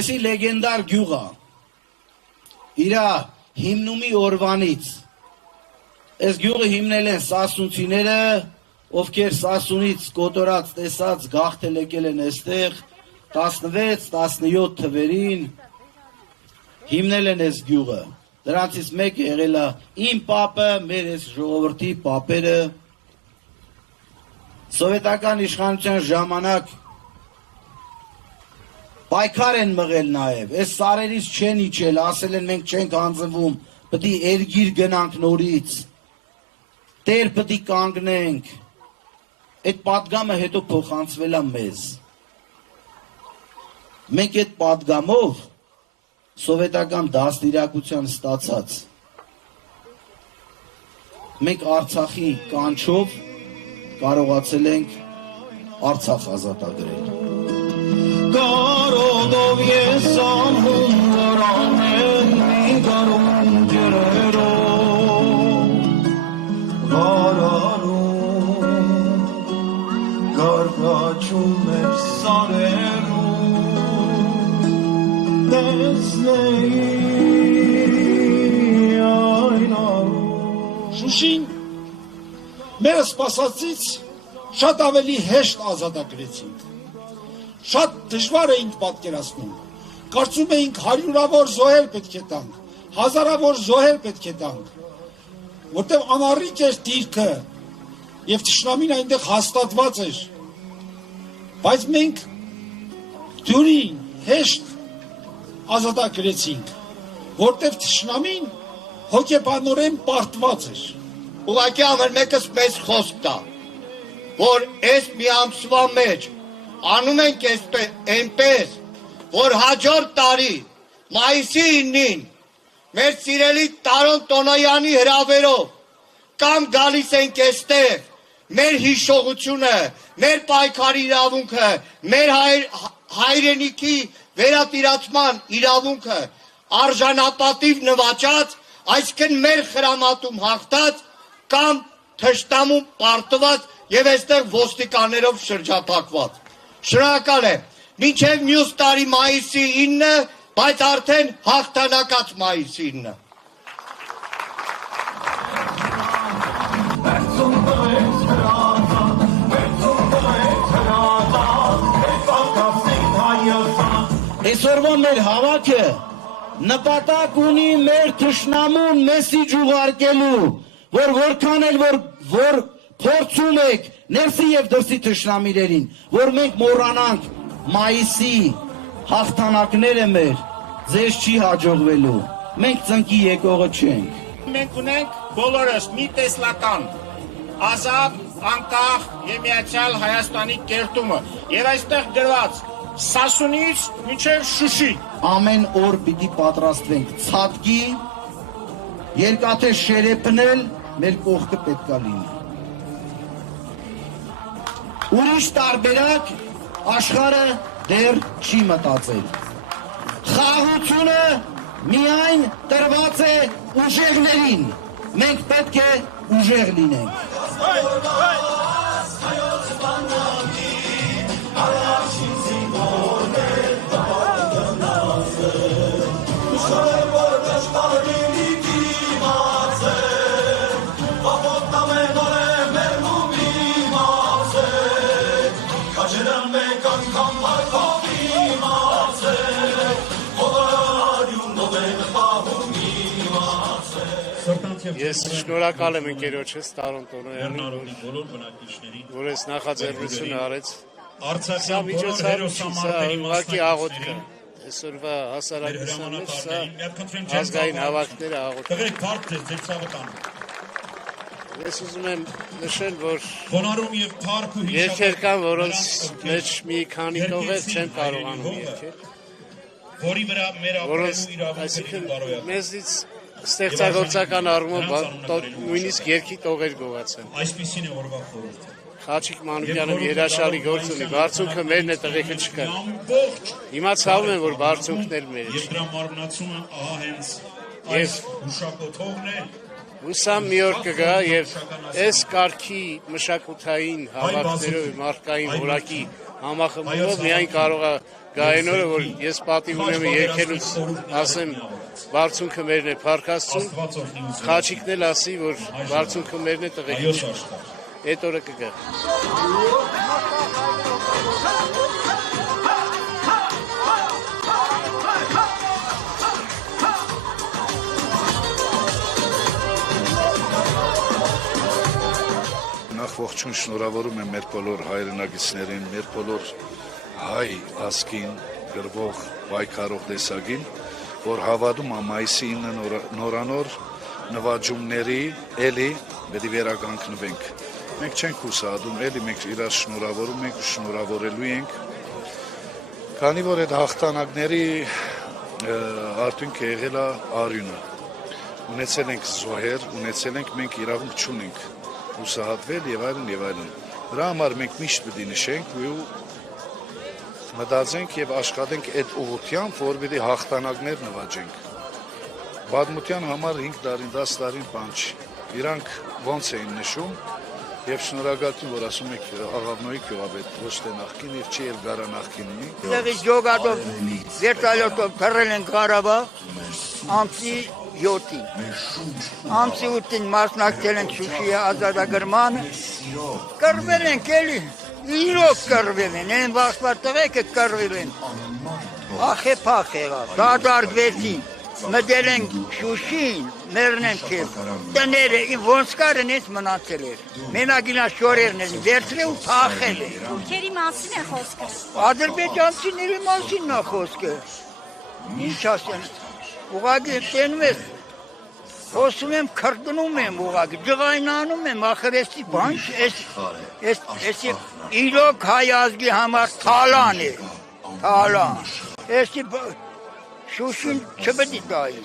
Էսի լեգենդար գյուղա, իրա հիմնումի օրվանից, այս գյուղը հիմնել են սասունցիները, ովքեր սասունից կոտորած տեսած գաղթել եկել են այստեղ 16-17 թվերին հիմնել են այս գյուղը, դրանցից մեկը եղել է իմ պապը, մեր այս ժողովրդի պապերը, սովետական իշխանության ժամանակ պայքար են մղել նաև, այս սարերից չեն իջել, ասել են մենք չենք հանձնվում, պետք է երգիր գնանք նորից, Տեր պետք է կանգնենք, այդ պատգամը հետո փոխանցվել է մեզ, մենք այդ պատգամով սովետական դաստիարակության ստացած, մենք Արցախի կանչով կարողացել ենք Արցախ ազատագրել։ Կարոդով ես անհում վրամեն մի գարում ջրերով, գարանում, գարգաչում էր սարերում, տեսնեի այն արում։ Շուշին մեր սպասածից շատ ավելի հեշտ ազատագրեցինք, շատ դժվար էինք պատկերացնում, կարծում էինք հարյուրավոր զոհեր պետք է տանք, հազարավոր զոհեր պետք է տանք, որտեղ անառիկ էր դիրքը և թշնամին այնտեղ հաստատված էր, բայց մենք դյուրին հեշտ ազատագրեցինք, որտեղ թշնամին հոգեբանորեն պարտված էր։ Ուղղակի ամեն մեկս մեզ խոսք տա, որ այս մի ամսվա մեջ անում ենք այնպես, որ հաջորդ տարի, մայիսի 9-ին, մեր սիրելի Տարոն Տոնոյանի հրավերով կամ գալիս ենք այստեղ, մեր հիշողությունը, մեր պայքարի իրավունքը, մեր հայրենիքի վերատիրացման իրավունքը արժանապատիվ նվաճած, այսինքն մեր խրամատում հաղթած կամ թշնամում պարտված և այստեղ ոստիկաններով շրջափակված։ Շնորհակալ եմ, մինչև մյուս տարի մայիսի 9-ը, բայց արդեն հաղթանակած մայիսի 9-ը։ Այսօրվա մեր հավաքը նպատակ ունի մեր թշնամուն մեսիջ ուղարկելու, որ որքան էլ որ փորձում եք ներսի և դրսի թշնամիներին, որ մենք մոռանանք մայիսի հաղթանակները մեր, ձեզ չի հաջողվելու, մենք ծնկի եկողը չենք։ Մենք ունենք բոլորս մի տեսլական, ազատ, անկախ և միացյալ Հայաստանի կերտումը, և այստեղ գրված Սասունից մինչև Շուշի։ Ամեն օր պիտի պատրաստվենք ցատկի, երկաթե շերեփնել, մեր կողքը պետք է լինի։ Ուրիշ տարբերակ աշխարհը դեռ չի մտածել։ Խաղաղությունը միայն տրված է ուժեղներին, մենք պետք է ուժեղ լինենք։ Ես շնորհակալ եմ ընկերոջս Տարոն Տոնոյանին, որ այս նախաձեռնությունը արեց։ Սա միջոցառում չի, սա ուղղակի աղոթք է։ Այսօրվա հասարակության մեջ սա ազգային հավաքները աղոթք է։ Ես ուզում եմ նշել, որ երգեր կան, որոնց մեջ մի քանի տողեր չեն կարողանում երգել, որոնց այսինքն մեզնից ստեղծագործական առումով նույնիսկ երգի տողեր գողացան։ Այսպիսին է օրվա խորհուրդը։ Խաչիկ Մանուկյանը երաշալի գործ ունի, բարձունքը մերն է, տղեկը չկա։ Հիմա ցավում են, որ բարձունքն էլ մեր է։ Եվ դրա մարմնացումը ահա հենց այս հուշակոթողն է։ Հուսամ մի օր կգա և այս կարգի մշակութային հավաքներով մարդկային որակի Համախմբելով միայն կարող է գային օրը, որ ես պատիվ ունեմ երկելուց ասեմ բարձունքը մերն է Փարքաստուն, Խաչիկն էլ ասի, որ բարձունքը մերն է տղեկի։ Այդ օրը կգա։ Նախ ողջույն շնորհավորում եմ մեր բոլոր հայրենագիտներին, մեր բոլոր հայ ազգին գրվող պայքարող տեսակին, որ հավատում է մայիսի 9 նորանոր նվաճումների էլի պետք է վերականգնվենք։ Մենք չենք հուսադում, էլի մենք իրար շնորհավորում ենք ու շնորհավորելու ենք, քանի որ այդ հաղթանակների արդյունքը եղել է արյունը։ Ունեցել ենք զոհեր, ունեցել ենք մենք իրավունք չունենք հուսահատվել եւ այլն եւ այլն։ Դրա համար մենք միշտ պետք է նշենք ու մտածենք եւ աշխատենք այդ ուղղությամբ, որ պետք է հաղթանակներ նվաճենք։ Պատմության համար 5 տարին, 10 տարին բան չի։ Իրանք ոնց էին նշում եւ շնորհակալություն, որ ասում եք աղավնոյի գյուղապետ, ոչ թե նախկին եւ չի էլ գարա նախկինի։ Դեղից ջոգատով վերտալյոտով փռել են Ղարաբաղ, ամսի 7-ին։ Ամսի 8-ին մասնակցել ենք Շուշիի ազատագրմանը, կռվել ենք էլի, իրոք կռվել են, են վախտված տղեկը կռվել են, ախե-փախ եղավ, դադարգվեցին, մտել ենք Շուշիին, մերն են քեզ, տները ոնց կարեն ես մնացել էր, մենակինա շորերն են վերցրել ու փախել էր։ Ովքերի մասին է խոսքը։ Ադրբեջանցիների մասին է խոսքը, ինչ ասեն, ուղղակի տենում ես, խոսում եմ, քրկնում եմ ուղղակի, ջղայնանում եմ, ախրեստի բան ես իրոք հայ ազգի համար թալան է, թալան, ես Շուշին չպետք է տայի։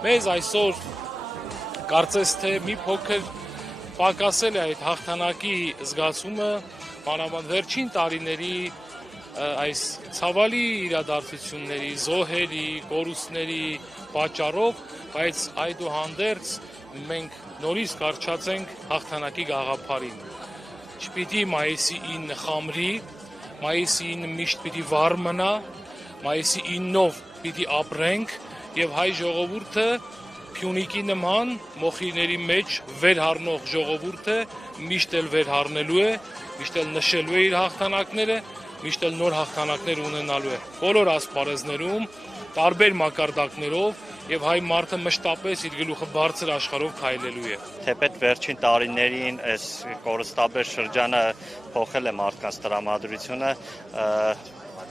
Մեզ այսօր կարծես թե մի փոքր պակասել է այդ հաղթանակի զգացումը, բանավան վերջին տարիների այս ցավալի իրադարձությունների, զոհերի, կորուստների պատճառով, բայց այդուհանդերձ մենք նորից կարճացենք հաղթանակի գաղափարին։ Չպիտի մայիսի 9 խամրի, մայիսի 9 միշտ պիտի վառ մնա, մայիսի 9-ով պիտի ապրենք եւ հայ ժողովուրդը Փյունիկի նման մոխիրների մեջ վերհառնող ժողովուրդը միշտ էլ վերհառնելու է, միշտ էլ նշելու է իր հաղթանակները, միշտ էլ նոր հաղթանակներ ունենալու է։ Բոլոր ասպարեզներում, տարբեր մակարդակներով եւ հայ մարդը մշտապես իր գլուխը բարձր աշխարհով քայլելու է։ Թեպետ վերջին տարիներին այս կորստաբեր շրջանը փոխել է մարդկանց տրամադրությունը,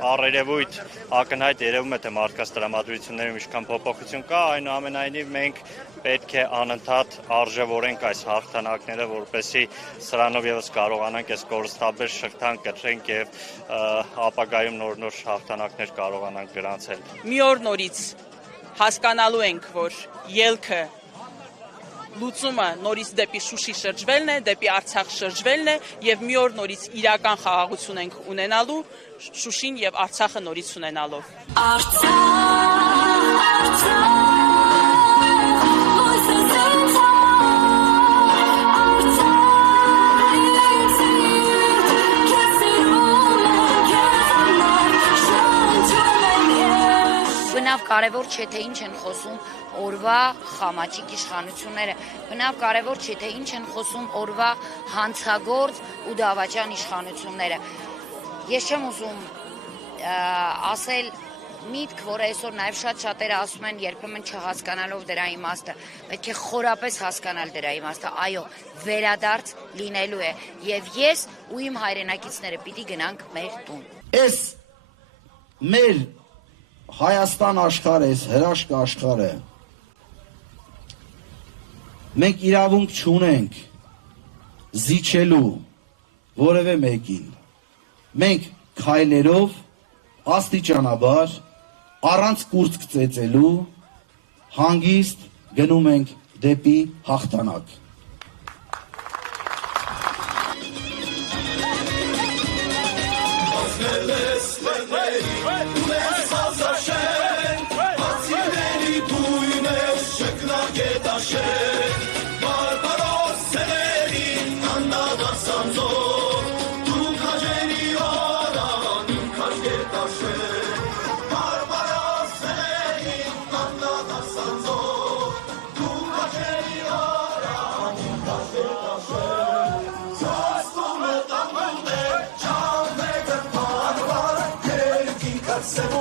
առերևույթ ակնհայտ երևում է, թե մարդկանց տրամադրություններում ինչքան փոփոխություն կա, այնուամենայնիվ մենք պետք է անընդհատ արժևորենք այս հաղթանակները, որպեսզի սրանով եւս կարողանանք այս կորստաբեր շղթան կտրենք եւ ապագայում նոր հաղթանակներ կարողանանք գրանցել։ Մի օր նորից հասկանալու ենք, որ ելքը լուծումը նորից դեպի Շուշի շրջվելն է, դեպի Արցախ շրջվելն է եւ մի օր նորից իրական խաղաղություն ենք ունենալու Շուշին եւ Արցախը նորից ունենալով։ Բնավ կարևոր չէ, թե ինչ են խոսում օրվա խամաչիկ իշխանությունները, բնավ կարևոր չէ, թե ինչ են խոսում օրվա հանցագործ ու դավաճան իշխանությունները։ Ես չեմ ուզում ասել միտք, որ այսօր նաև շատ շատերը ասում են երբեմն չհասկանալով դրա իմաստը, պետք է խորապես հասկանալ դրա իմաստը, այո, վերադարձ լինելու է, եւ ես ու իմ հայրենակիցները պիտի գնանք մեր տուն։ Այս մեր Հայաստան աշխարհը, հրաշք աշխարհը, մենք իրավունք չունենք զիջելու որևէ մեկին։ Մենք քայլերով, աստիճանաբար, առանց կուրծք ծեծելու, հանգիստ գնում ենք դեպի հաղթանակ։ Sevo